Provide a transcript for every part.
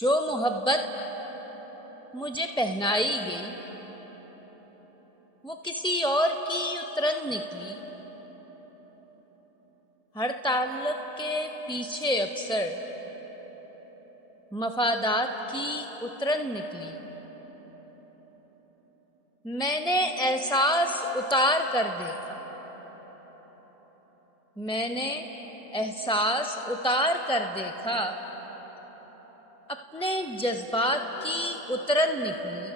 جو محبت مجھے پہنائی گئی وہ کسی اور کی اترن نکلی۔ ہر تعلق کے پیچھے اکثر مفادات کی اترن نکلی۔ میں نے احساس اتار کر دیکھا، میں نے احساس اتار کر دیکھا، اپنے جذبات کی اترن نکلی۔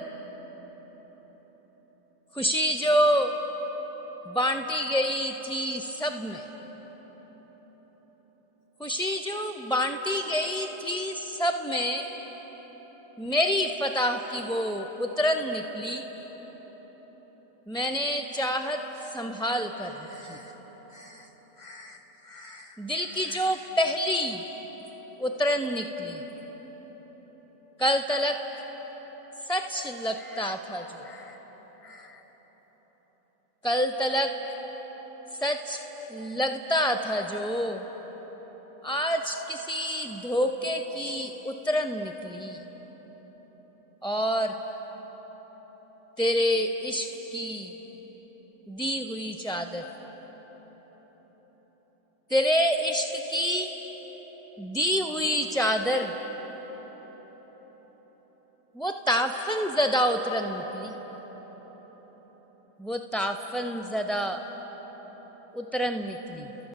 خوشی جو بانٹی گئی تھی سب میں، خوشی جو بانٹی گئی تھی سب میں، میری فتح کی وہ اترن نکلی۔ میں نے چاہت سنبھال کر رکھی، دل کی جو پہلی اترن نکلی۔ کل تلک سچ لگتا تھا جو، کل تلک سچ لگتا تھا جو، آج کسی دھوکے کی اترن نکلی۔ اور تیرے عشق کی دی ہوئی چادر، تیرے عشق کی دی ہوئی چادر، وہ تعفن زدہ اترن نکلی، وہ تعفن زدہ اترن نکلی۔